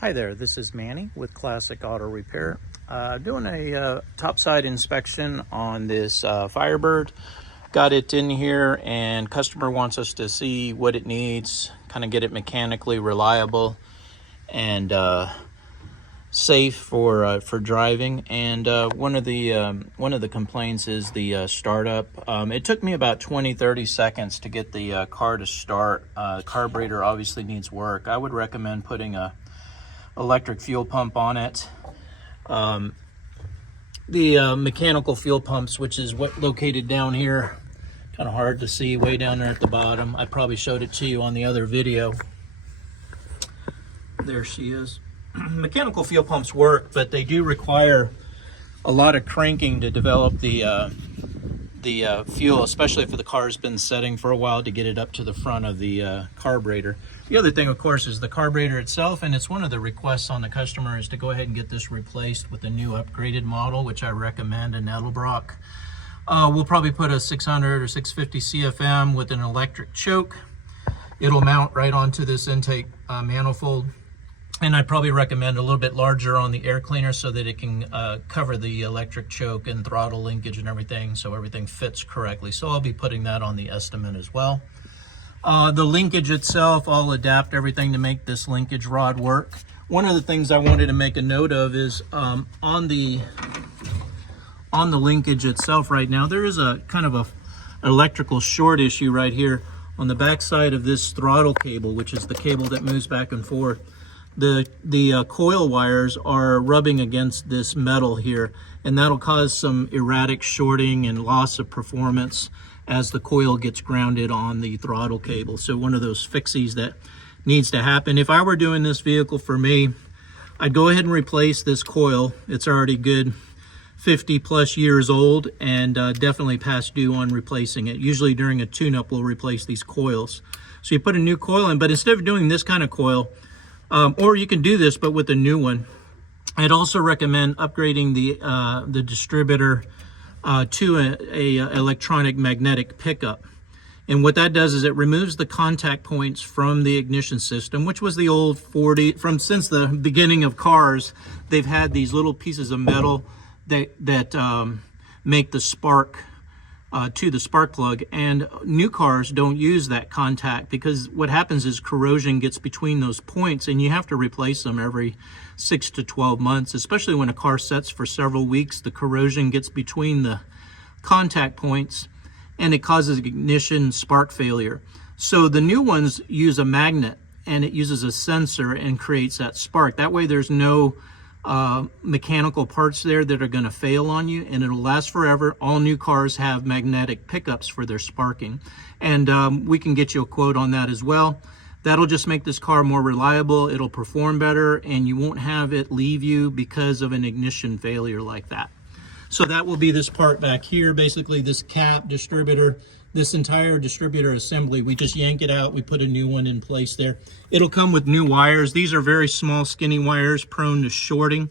Hi there, this is Manny with Classic Auto Repair. Doing a topside inspection on this Firebird. Got it in here and customer wants us to see what it needs, kind of get it mechanically reliable and safe for driving. And one of the complaints is the startup. It took me about 20-30 seconds to get the car to start. Carburetor obviously needs work. I would recommend putting a electric fuel pump on it. The mechanical fuel pumps, which is what located down here, kind of hard to see way down there at the bottom. I probably showed it to you on the other video. There she is. Mechanical fuel pumps work, but they do require a lot of cranking to develop the fuel, especially if the car's been setting for a while, to get it up to the front of the carburetor. The other thing, of course, is the carburetor itself, and it's one of the requests on the customer is to go ahead and get this replaced with a new upgraded model, which I recommend, an Edelbrock. We'll probably put a 600 or 650 CFM with an electric choke. It'll mount right onto this intake manifold. And I'd probably recommend a little bit larger on the air cleaner so that it can cover the electric choke and throttle linkage and everything, so everything fits correctly. So I'll be putting that on the estimate as well. The linkage itself, I'll adapt everything to make this linkage rod work. One of the things I wanted to make a note of is on the linkage itself right now, there is a kind of an electrical short issue right here on the back side of this throttle cable, which is the cable that moves back and forth. The coil wires are rubbing against this metal here, and that'll cause some erratic shorting and loss of performance as the coil gets grounded on the throttle cable. So one of those fixies that needs to happen. If I were doing this vehicle for me, I'd go ahead and replace this coil. It's already good 50 plus years old and definitely past due on replacing it. Usually during a tune-up we'll replace these coils. So you put a new coil in, but instead of doing this kind of coil, or you can do this but with a new one, I'd also recommend upgrading the distributor to a electronic magnetic pickup. And what that does is it removes the contact points from the ignition system, which was the old 40, since the beginning of cars, they've had these little pieces of metal that make the spark to the spark plug, and new cars don't use that contact because what happens is corrosion gets between those points and you have to replace them every 6 to 12 months, especially when a car sets for several weeks. The corrosion gets between the contact points and it causes ignition spark failure. So the new ones use a magnet and it uses a sensor and creates that spark. That way there's no mechanical parts there that are going to fail on you, and it'll last forever. All new cars have magnetic pickups for their sparking, and we can get you a quote on that as well. That'll just make this car more reliable, it'll perform better, and you won't have it leave you because of an ignition failure like that. So that will be this part back here, basically this cap distributor. This entire distributor assembly, we just yank it out, we put a new one in place there. It'll come with new wires. These are very small, skinny wires prone to shorting.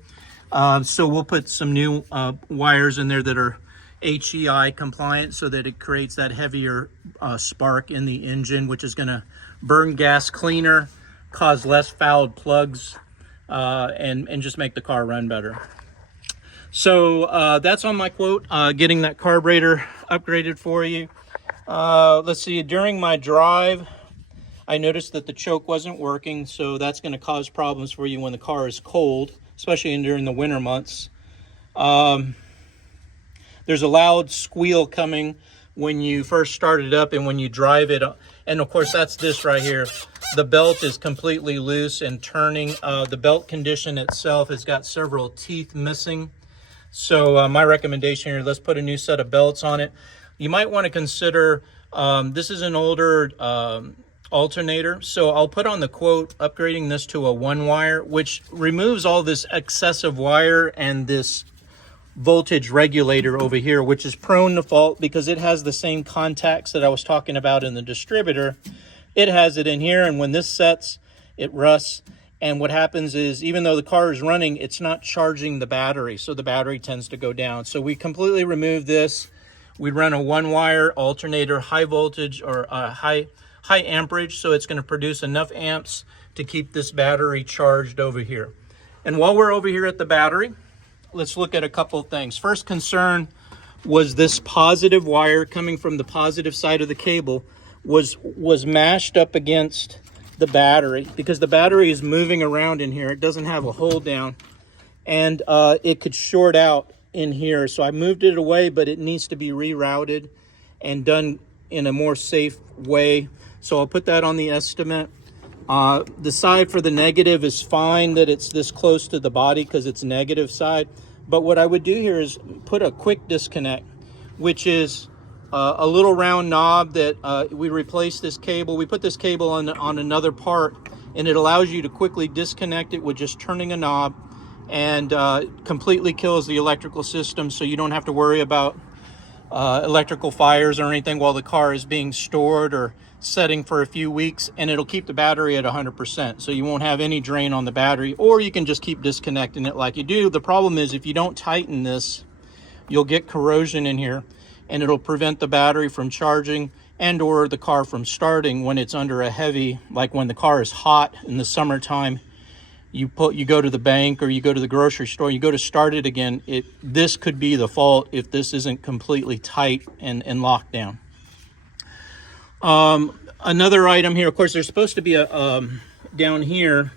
So we'll put some new wires in there that are HEI compliant so that it creates that heavier spark in the engine, which is gonna burn gas cleaner, cause less fouled plugs, and just make the car run better. So that's on my quote, getting that carburetor upgraded for you. Let's see, during my drive, I noticed that the choke wasn't working, so that's going to cause problems for you when the car is cold, especially during the winter months. There's a loud squeal coming when you first start it up and when you drive it. And of course, that's this right here. The belt is completely loose and turning. The belt condition itself has got several teeth missing. So my recommendation here, let's put a new set of belts on it. You might want to consider, this is an older alternator, so I'll put on the quote upgrading this to a 1-wire, which removes all this excessive wire and this voltage regulator over here, which is prone to fault because it has the same contacts that I was talking about in the distributor. It has it in here, and when this sets, it rusts. And what happens is, even though the car is running, it's not charging the battery, so the battery tends to go down. So we completely remove this. We run a 1-wire alternator, high voltage or high amperage, so it's going to produce enough amps to keep this battery charged over here. And while we're over here at the battery, let's look at a couple of things. First concern was this positive wire coming from the positive side of the cable was mashed up against the battery, because the battery is moving around in here. It doesn't have a hold down, and it could short out in here. So I moved it away, but it needs to be rerouted and done in a more safe way. So I'll put that on the estimate. The side for the negative is fine that it's this close to the body because it's negative side. But what I would do here is put a quick disconnect, which is a little round knob that we replace this cable. We put this cable on another part, and it allows you to quickly disconnect it with just turning a knob, and completely kills the electrical system, so you don't have to worry about electrical fires or anything while the car is being stored or setting for a few weeks, and it'll keep the battery at 100%, so you won't have any drain on the battery, or you can just keep disconnecting it like you do. The problem is if you don't tighten this, you'll get corrosion in here, and it'll prevent the battery from charging and or the car from starting when it's under a heavy, like when the car is hot in the summertime. You go to the bank or you go to the grocery store, you go to start it again, this could be the fault if this isn't completely tight and locked down. Another item here, of course, there's supposed to be down here,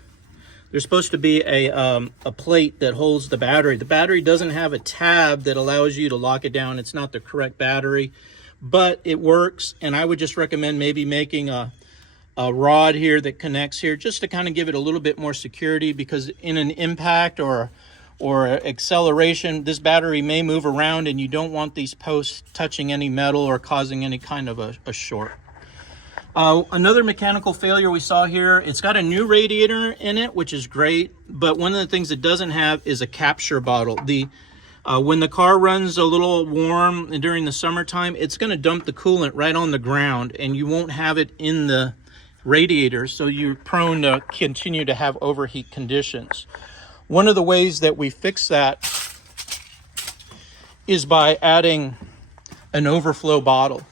there's supposed to be a plate that holds the battery. The battery doesn't have a tab that allows you to lock it down. It's not the correct battery, but it works. And I would just recommend maybe making a rod here that connects here, just to kind of give it a little bit more security, because in an impact or acceleration, this battery may move around, and you don't want these posts touching any metal or causing any kind of a short. Another mechanical failure we saw here, it's got a new radiator in it, which is great, but one of the things it doesn't have is a capture bottle. When the car runs a little warm during the summertime, it's going to dump the coolant right on the ground, and you won't have it in the radiator, so you're prone to continue to have overheat conditions. One of the ways that we fix that is by adding an overflow bottle.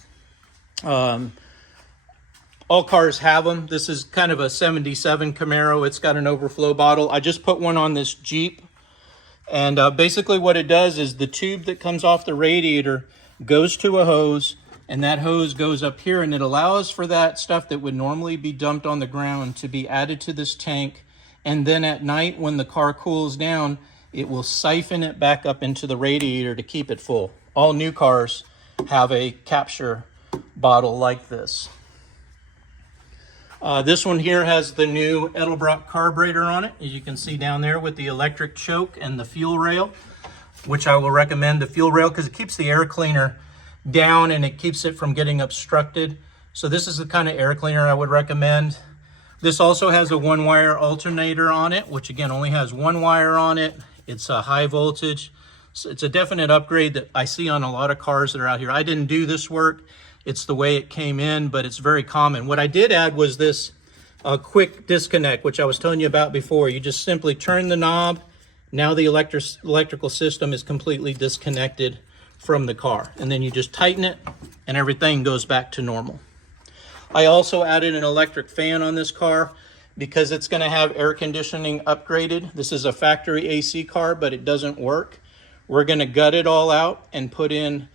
All cars have them. This is kind of a 77 Camaro. It's got an overflow bottle. I just put one on this Jeep, and basically what it does is the tube that comes off the radiator goes to a hose, and that hose goes up here, and it allows for that stuff that would normally be dumped on the ground to be added to this tank. And then at night, when the car cools down, it will siphon it back up into the radiator to keep it full. All new cars have a capture bottle like this. This one here has the new Edelbrock carburetor on it, as you can see down there, with the electric choke and the fuel rail, which I will recommend the fuel rail because it keeps the air cleaner down and it keeps it from getting obstructed. So this is the kind of air cleaner I would recommend. This also has a one-wire alternator on it, which again only has one wire on it. It's a high voltage. So it's a definite upgrade that I see on a lot of cars that are out here. I didn't do this work. It's the way it came in, but it's very common. What I did add was this quick disconnect, which I was telling you about before. You just simply turn the knob. Now the electrical system is completely disconnected from the car. And then you just tighten it and everything goes back to normal. I also added an electric fan on this car because it's going to have air conditioning upgraded. This is a factory AC car, but it doesn't work. We're going to gut it all out and put in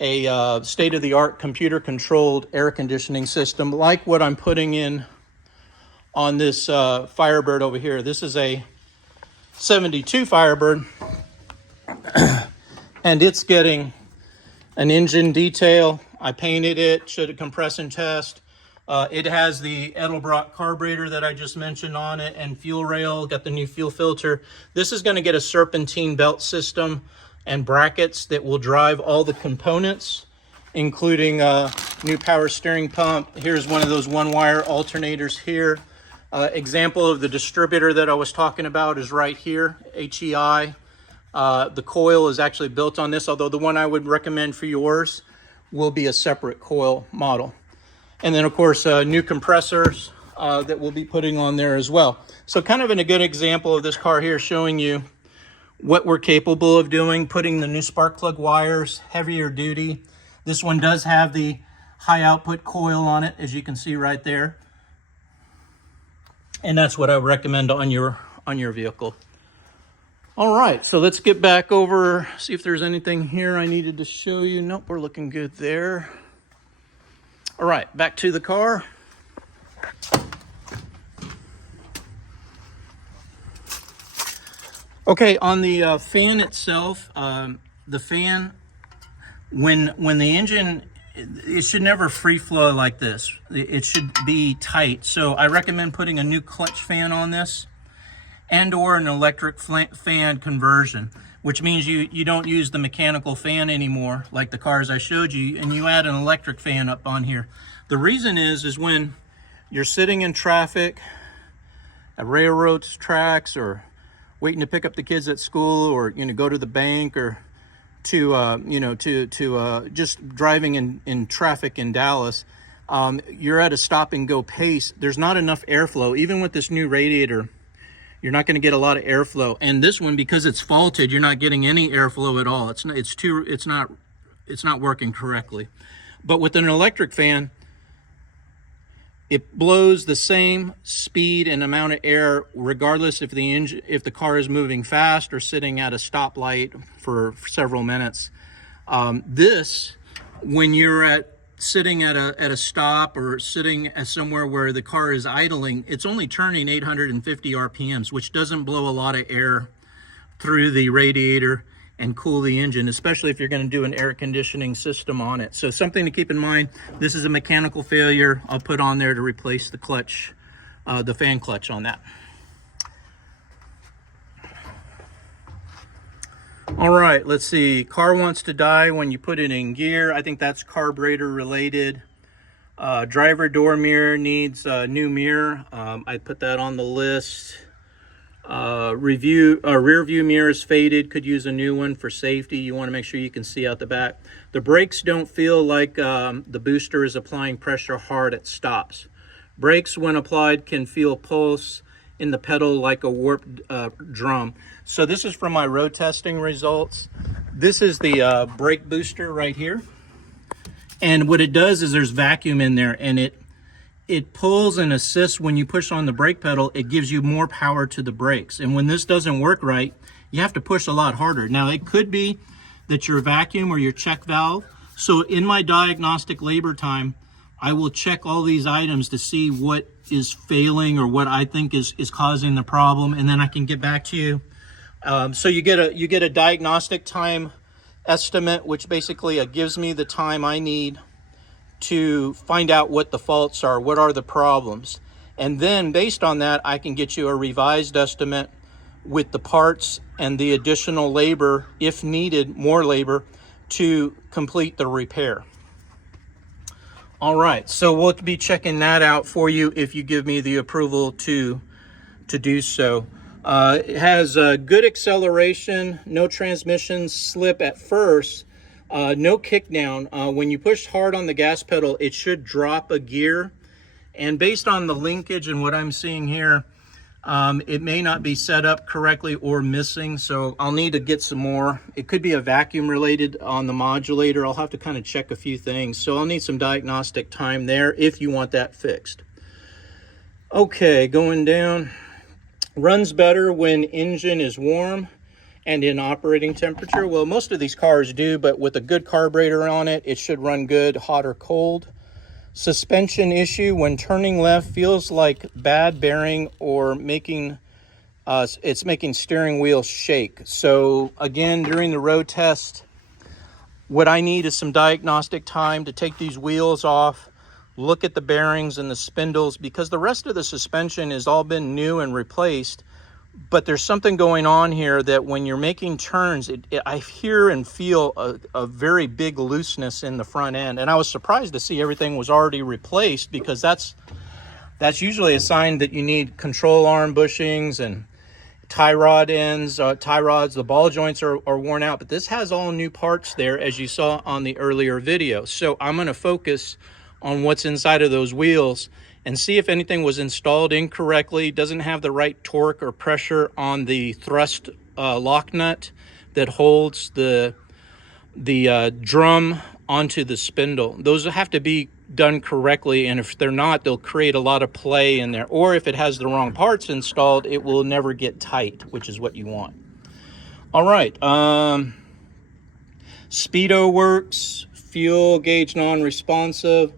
a state-of-the-art computer-controlled air conditioning system like what I'm putting in on this Firebird over here. This is a 72 Firebird, and it's getting an engine detail. I painted it, showed a compression test. It has the Edelbrock carburetor that I just mentioned on it, and fuel rail, got the new fuel filter. This is going to get a serpentine belt system and brackets that will drive all the components, including new power steering pump. Here's one of those one-wire alternators here. Example of the distributor that I was talking about is right here, HEI. The coil is actually built on this, although the one I would recommend for yours will be a separate coil model. And then, of course, new compressors that we'll be putting on there as well. So kind of a good example of this car here, showing you what we're capable of doing, putting the new spark plug wires, heavier duty. This one does have the high output coil on it, as you can see right there. And that's what I recommend on your vehicle. All right, so let's get back over, see if there's anything here I needed to show you. Nope, we're looking good there. All right, back to the car. Okay, on the fan itself, the fan, when the engine, it should never free flow like this. It should be tight. So I recommend putting a new clutch fan on this, and or an electric fan conversion, which means you don't use the mechanical fan anymore like the cars I showed you, and you add an electric fan up on here. The reason is when you're sitting in traffic at railroad tracks, or waiting to pick up the kids at school, or go to the bank, or to just driving in traffic in Dallas, you're at a stop and go pace. There's not enough airflow. Even with this new radiator, you're not going to get a lot of airflow. And this one, because it's faulted, you're not getting any airflow at all. It's not working correctly. But with an electric fan, it blows the same speed and amount of air regardless if the car is moving fast or sitting at a stoplight for several minutes. When you're sitting at a stop, or sitting at somewhere where the car is idling, it's only turning 850 RPMs, which doesn't blow a lot of air through the radiator and cool the engine, especially if you're going to do an air conditioning system on it. So something to keep in mind. This is a mechanical failure. I'll put on there to replace the clutch, the fan clutch on that. All right, let's see. Car wants to die when you put it in gear. I think that's carburetor related. Driver door mirror needs a new mirror. I put that on the list. Rear view mirror is faded, could use a new one for safety. You want to make sure you can see out the back. The brakes don't feel like the booster is applying pressure hard at stops. Brakes, when applied, can feel pulse in the pedal like a warped drum. So this is from my road testing results. This is the brake booster right here. And what it does is there's vacuum in there, and it pulls and assists when you push on the brake pedal. It gives you more power to the brakes. And when this doesn't work right, you have to push a lot harder. Now, it could be that your vacuum or your check valve. So in my diagnostic labor time, I will check all these items to see what is failing or what I think is causing the problem, and then I can get back to you. So you get a diagnostic time estimate, which basically gives me the time I need to find out what the faults are, what are the problems. And then based on that, I can get you a revised estimate with the parts and the additional labor, if needed, more labor, to complete the repair. All right, so we'll be checking that out for you if you give me the approval to do so. It has good acceleration, no transmission slip at first, no kick down. When you push hard on the gas pedal, it should drop a gear. And based on the linkage and what I'm seeing here, it may not be set up correctly or missing, so I'll need to get some more. It could be a vacuum related on the modulator. I'll have to kind of check a few things. So I'll need some diagnostic time there if you want that fixed. Okay, going down. Runs better when engine is warm and in operating temperature. Well, most of these cars do, but with a good carburetor on it, it should run good, hot or cold. Suspension issue: when turning left, feels like bad bearing or it's making steering wheel shake. So again, during the road test, what I need is some diagnostic time to take these wheels off, look at the bearings and the spindles, because the rest of the suspension has all been new and replaced. But there's something going on here that when you're making turns, I hear and feel a very big looseness in the front end. And I was surprised to see everything was already replaced, because that's usually a sign that you need control arm bushings and tie rod ends, tie rods. The ball joints are worn out, but this has all new parts there, as you saw on the earlier video. So I'm going to focus on what's inside of those wheels and see if anything was installed incorrectly, doesn't have the right torque or pressure on the thrust lock nut that holds the drum onto the spindle. Those have to be done correctly, and if they're not, they'll create a lot of play in there. Or if it has the wrong parts installed, it will never get tight, which is what you want. All right, speedo works, fuel gauge non-responsive,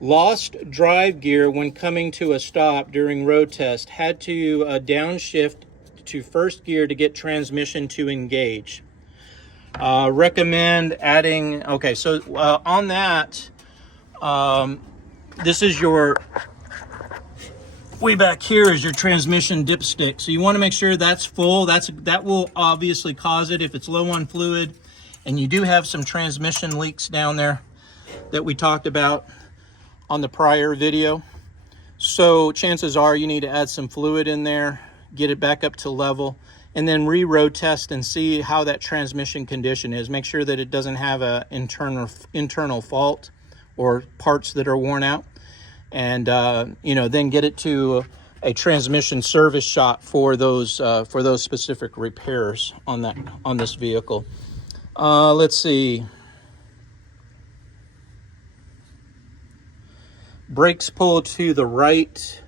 lost drive gear when coming to a stop during road test, had to downshift to first gear to get transmission to engage. Recommend adding, okay, so on that, this is your, way back here is your transmission dipstick. So you want to make sure that's full. That will obviously cause it if it's low on fluid. And you do have some transmission leaks down there that we talked about on the prior video. So chances are you need to add some fluid in there, get it back up to level, and then re-road test and see how that transmission condition is. Make sure that it doesn't have a internal fault or parts that are worn out. And you know, then get it to a transmission service shop for those specific repairs on this vehicle. Let's see. Brakes pull to the right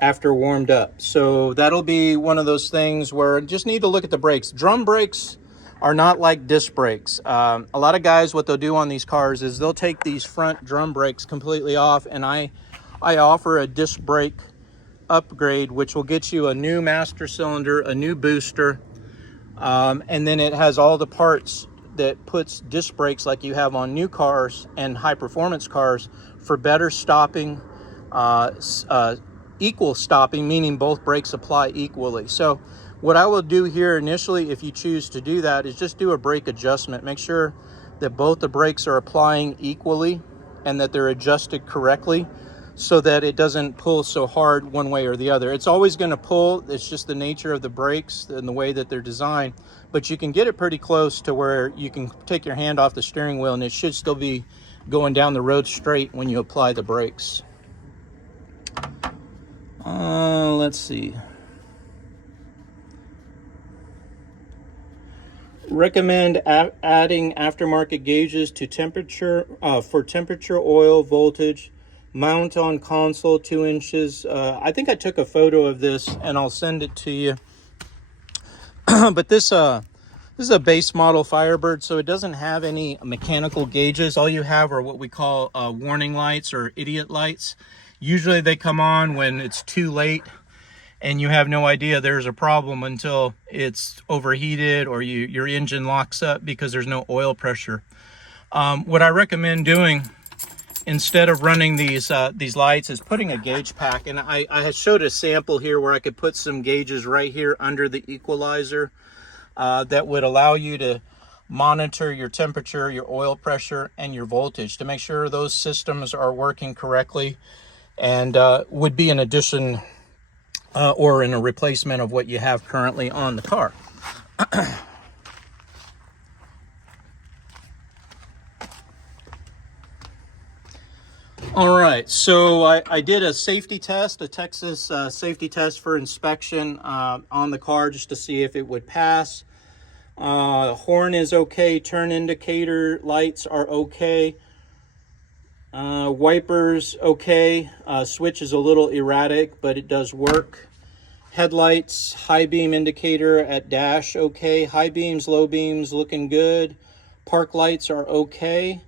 after warmed up. So that'll be one of those things where you just need to look at the brakes. Drum brakes are not like disc brakes. A lot of guys, what they'll do on these cars is they'll take these front drum brakes completely off, and I offer a disc brake upgrade, which will get you a new master cylinder, a new booster, and then it has all the parts that puts disc brakes like you have on new cars and high performance cars for better stopping, equal stopping, meaning both brakes apply equally. So what I will do here initially, if you choose to do that, is just do a brake adjustment. Make sure that both the brakes are applying equally and that they're adjusted correctly so that it doesn't pull so hard one way or the other. It's always going to pull. It's just the nature of the brakes and the way that they're designed. But you can get it pretty close to where you can take your hand off the steering wheel and it should still be going down the road straight when you apply the brakes. Let's see. Recommend adding aftermarket gauges to temperature for temperature, oil, voltage. Mount on console 2 inches. I think I took a photo of this and I'll send it to you. But this is a base model Firebird, so it doesn't have any mechanical gauges. All you have are what we call warning lights or idiot lights. Usually they come on when it's too late and you have no idea there's a problem until it's overheated or your engine locks up because there's no oil pressure. What I recommend doing instead of running these lights is putting a gauge pack. And I showed a sample here where I could put some gauges right here under the equalizer that would allow you to monitor your temperature, your oil pressure, and your voltage to make sure those systems are working correctly, and would be an addition or in a replacement of what you have currently on the car. All right, so I did a safety test, a Texas safety test for inspection on the car just to see if it would pass. Horn is okay, turn indicator lights are okay. Wipers okay, switch is a little erratic, but it does work. Headlights, high beam indicator at dash okay, high beams, low beams looking good. Park lights are okay.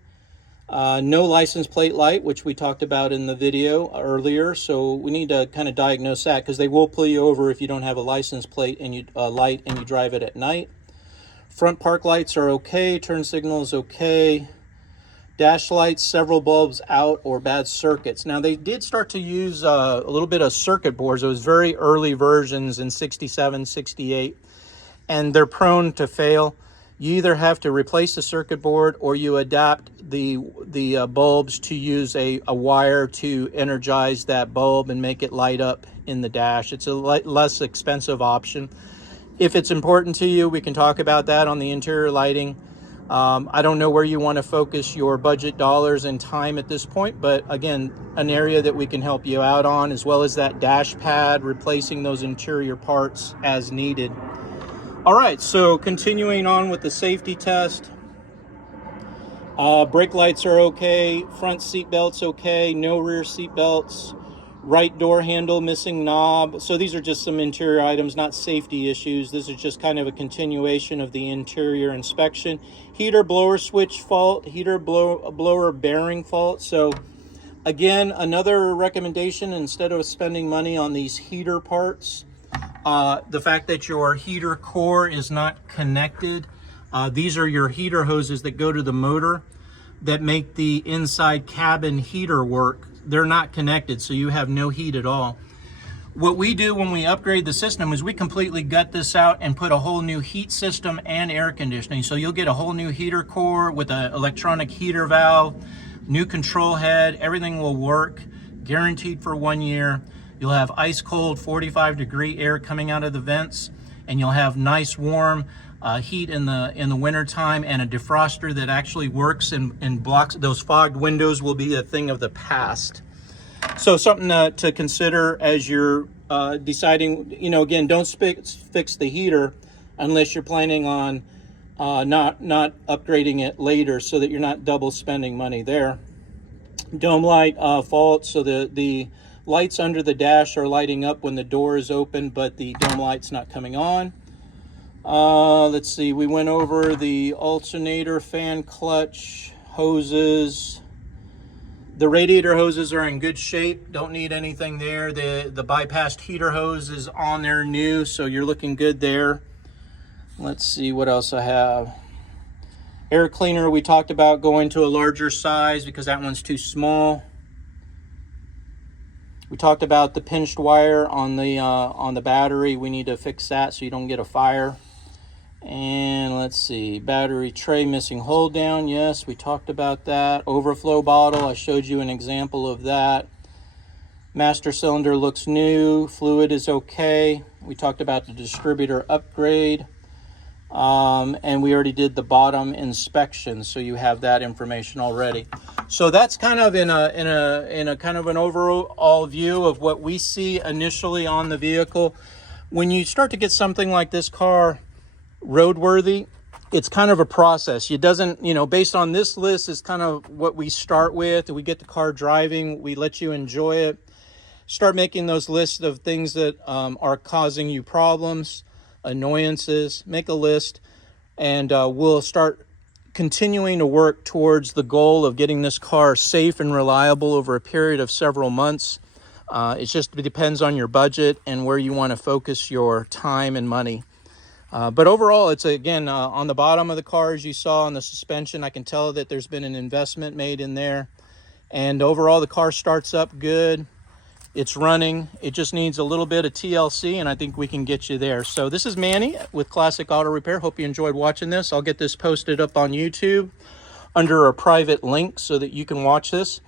No license plate light, which we talked about in the video earlier, so we need to kind of diagnose that because they will pull you over if you don't have a license plate and you light and you drive it at night. Front park lights are okay, turn signal is okay. Dash lights, several bulbs out or bad circuits. Now they did start to use a little bit of circuit boards. It was very early versions in 67, 68, and they're prone to fail. You either have to replace the circuit board or you adapt the bulbs to use a wire to energize that bulb and make it light up in the dash. It's a less expensive option. If it's important to you, we can talk about that on the interior lighting. I don't know where you want to focus your budget dollars and time at this point, but again, an area that we can help you out on, as well as that dash pad, replacing those interior parts as needed. All right, so continuing on with the safety test. Brake lights are okay. Front seat belts okay. No rear seat belts. Right door handle missing knob. So these are just some interior items, not safety issues. This is just kind of a continuation of the interior inspection. Heater blower switch fault. Heater blower bearing fault. So again, another recommendation, instead of spending money on these heater parts, the fact that your heater core is not connected. These are your heater hoses that go to the motor that make the inside cabin heater work. They're not connected, so you have no heat at all. What we do when we upgrade the system is we completely gut this out and put a whole new heat system and air conditioning. So you'll get a whole new heater core with an electronic heater valve, new control head, everything will work, guaranteed for 1 year. You'll have ice cold 45-degree air coming out of the vents, and you'll have nice warm heat in the winter time, and a defroster that actually works and blocks those fogged windows will be a thing of the past. So something to consider as you're deciding. Again, don't fix the heater unless you're planning on not upgrading it later, so that you're not double spending money there. Dome light fault. So the lights under the dash are lighting up when the door is open, but the dome light's not coming on. Let's see, we went over the alternator, fan clutch, hoses. The radiator hoses are in good shape, don't need anything there. The bypassed heater hose is on there new, so you're looking good there. Let's see what else I have. Air cleaner, we talked about going to a larger size because that one's too small. We talked about the pinched wire on the battery. We need to fix that so you don't get a fire. And let's see, battery tray missing hold down. Yes, we talked about that. Overflow bottle, I showed you an example of that. Master cylinder looks new. Fluid is okay. We talked about the distributor upgrade. And we already did the bottom inspection, so you have that information already. So that's kind of in a kind of an overall view of what we see initially on the vehicle. When you start to get something like this car roadworthy, it's kind of a process. It doesn't, based on this list is kind of what we start with. We get the car driving, we let you enjoy it. Start making those lists of things that are causing you problems, annoyances. Make a list, and we'll start continuing to work towards the goal of getting this car safe and reliable over a period of several months. It just depends on your budget and where you want to focus your time and money. But overall, it's again on the bottom of the car, as you saw on the suspension, I can tell that there's been an investment made in there. And overall, the car starts up good. It's running. It just needs a little bit of TLC, and I think we can get you there. So this is Manny with Classic Auto Repair. Hope you enjoyed watching this. I'll get this posted up on YouTube under a private link so that you can watch this.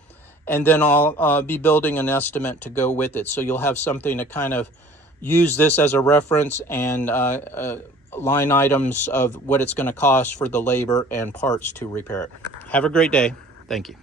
And then I'll be building an estimate to go with it. So you'll have something to kind of use this as a reference, and line items of what it's going to cost for the labor and parts to repair it. Have a great day. Thank you.